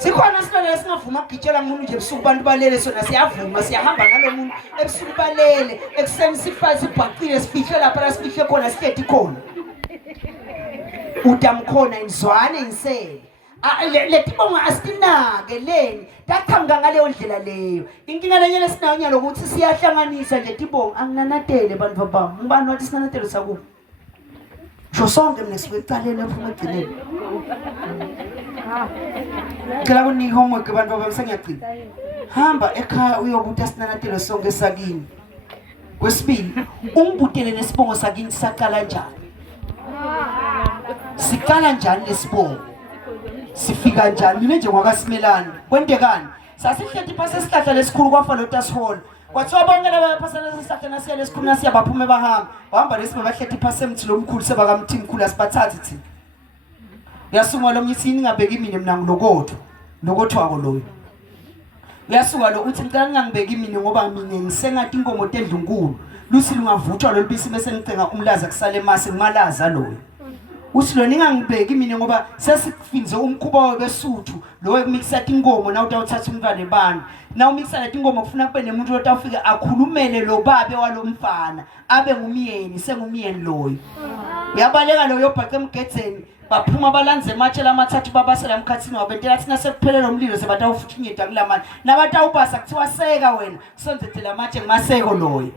Sikhona silole singavuma ukugitshela umuntu nje ebusuku bantu balele sona siyavuma siyahamba nalo muntu ebusuku balele ekuseni sifazi ibhaqile sifihle lapha la sifihle khona sihleti khona udamkhona inzwane insele lethi bonga asinake leni takhanga ngaleyo ndlela leyo inkinga lenye lesinayo nyalo ukuthi siyahlanganisa nje tibonga anginanatele bantu bami ngibani wathi sinanatele sakubo jo sonke mina sikwecaleni ephuma egcineni ngicela kunika homework bantu bami sengiyagcina hamba ekhaya uyobuta sinanatelo sonke sakini kwesibili ungibutele nesibongo sakini saqala njani siqala njani lesibongo sifika njani mina nje ngwakaSimelane kwentekani sasihleti phasi esihlahla lesikhulu kwafana uTasihole kwathiwa bonke laba phasana sesihlahla nasiya lesikhulu nasiya baphume bahamba bahamba lesibe bahleti phasi emthini omkhulu sebakamthimkhulu asibathathi thina uyasuka lo mnyisi ningabeki mina mina ngilokotho lokothwako loyo uyasuka lo uthi ngicela ngingangibeki mina ngoba mina ngisengathi inkomo tendlunkulu lusi lungavuthwa lo bisi bese ngicenga umlaza kusale mase ngimalaza loyo uthi lo ningangibeki mina ngoba sesifinze umkhuba webesuthu lo wemixa inkomo na utawuthatha umntwana ebani na umixa lati inkomo kufuna kube nemuntu otawufika akhulumele lo babe walomfana abe ngumyeni sengumyeni loyo uyabaleka lo yobhaqa emgedzeni baphuma balanze ematshe lamathathu babasela emkhathini wabentela thina sekuphelele umlilo sebatawufuthunyeta kulamanje nabatawubasa kuthiwa seka wena sonzethele amatshe ngimaseko loyo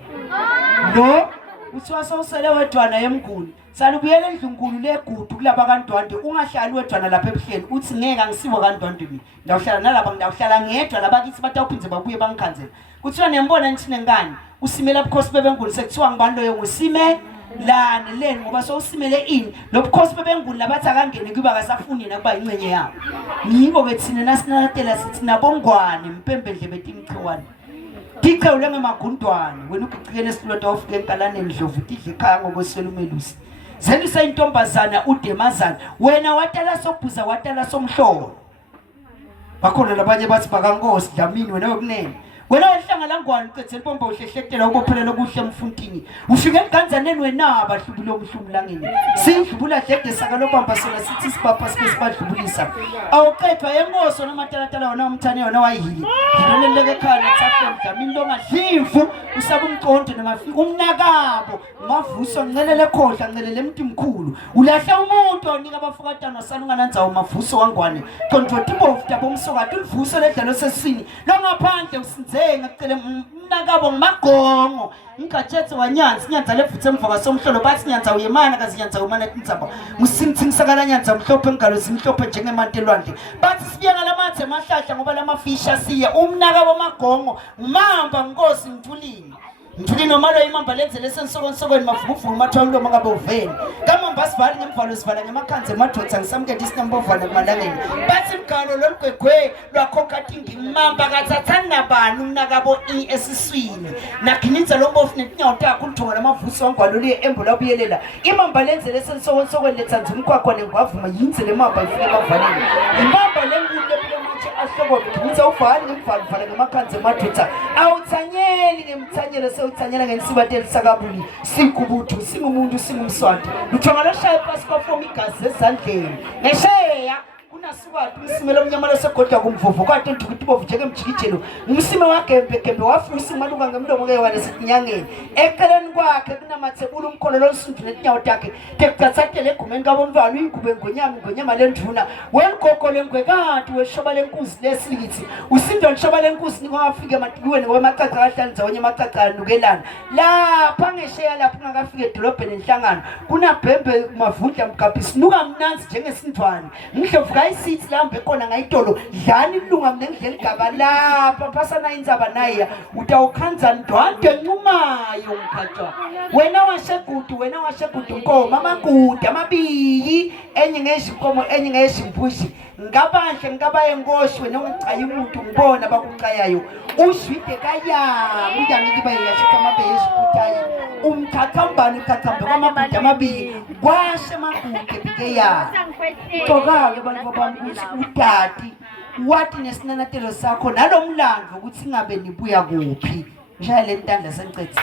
lo uthiwa sowusele wedwana yemguni salubuyela endlunkulu legudu kulaba kaNdwandwe ungahlali wedwana lapha ebuhleni uthi ngeke ngisibo kaNdwandwe mina ndawuhlala nalapha ngidawuhlala ngedwa labakithi batawuphinze babuye bangikhanzela kuthiwa nembona nithine ngani usimela bukhosi bebenguni sekuthiwa ngibani loyo ngusime lana leni ngoba sowusimele ini lobukhosi bebenguni labathi akangene kuba akasafuni nakuba ingcenye yabo yibo bethina nasinatela sithi nabongwane mpembendle betimchiwane tiqewule ngemagundwane wena ukugcikene esiloto ofike enkalaneni dlovu tidle ekhaya ngokweswela umelusi zelisa intombazana udemazana wena watala sobhuza watala somhlolo bakhona labanye bathi bakankosi dlamini wena wekunene wena wahlanga langwane ucethela impompa uhlehletela ukophelela okuhle emfuntini ufike eganzaneni wena bahlubula omhlumlangeni sidlubula dlede saka lobamba sona sithi sibapha sibadlubulisa awuqedwa yenkoso nomatalatala wona umthane wona wayihili ngiloleleke ekhaya natsafeni dlamini longadlivu usaba umconto nomafika umnakabo mavuso ngicelele khohla ngicelele emntimkhulu ulahla umuntu onika abafokatana sanungananzawo mavuso wangwane control tibofu tabomsokati ulivuso ledlalo sesini longaphandle usinze ngicela umnakabo ngimagongo ngikathethe wanyanza inyanza levuthe emva somhlolo bathi nyanza uyemana kazinyanza umana intsaba musimthingisakala nyanza mhlophe ngalo simhlophe njengemantelwandle bathi sibiya ngalamathe emahlahla ngoba lamafisha siya umnakabo magongo ngimamba inkosi ngithulini ngithulini nomalo imamba lenzele sensokonsokweni mavuvuvu mathwa umlomo ngabe uveni kamamba sivali ngemvalo sivala ngemakhanze emadodza ngisamukela isinambovana kumalangeni bathi mgalo lolugwegwe lwakhokhathi ngimamba kathathani nabani umnakabo esiswini naginitsa lombofu netinyawo takho ulithonga lamavuso wangwalo liye embola buyelela imamba lenzele sensokonsokweni lethanza umkhwakho nengwavuma yinze le mamba ifike emavaleni imamba lengule ahloko ngitsa ufani ngemvalo vala ngemakhanze emadodza awuthanyeli ngemthanyelo sewuthanyela ngensibateli sakabuli sikubuthu singumuntu singumswati luthonga loshaya phasi kwafomi igazi ezandleni ngesheya kunasukwathi umsime lomnyamalo segodwa kumvuvu kwathi ntukuthi bovu njeke mjikijelo umsime wagembe wafusa umalunga ngemlomo ke wane sitinyangeni eceleni kwakhe kunamathebula umkholo losundu netinyawo takhe tekuthathele egumeni kabomvalo uyigube ngonyama lenduna weligogo lengwekati weshoba lenkuzi lesilithi usindo lishoba lenkuzi ningafike ematikiweni ngoba amacaca kahlali ndzawonye amacaca anukelana lapha ngesheya lapho ungakafika edolobheni enhlangano kunabhembe mavundla mgabhisi nuka mnanzi njengesindwane ngihlovuka isithi lambe khona ngayitolo dlani ilunga mina ngidlela igaba lapha phasana inzaba naye utawukhanza ndwande ncumayo ngikhathwa wena washegudu nkomo amagudu amabiyi enye ngezinkomo enye ngezimbuzi ngabanhle ngabaye ngoshi wena ungicayi umuntu ngibona bakucayayo ushwide kaya uyangiba yashaka amabeye esibutayi umthathambani uthathambe kwamagudu amabiyi kwashe amagudu bikeya tokayo abantu babami ukuthi udadi wathi nesinanatelo sakho nalomlando ukuthi ingabe nibuya kuphi ngishaya le ntandla sengicethe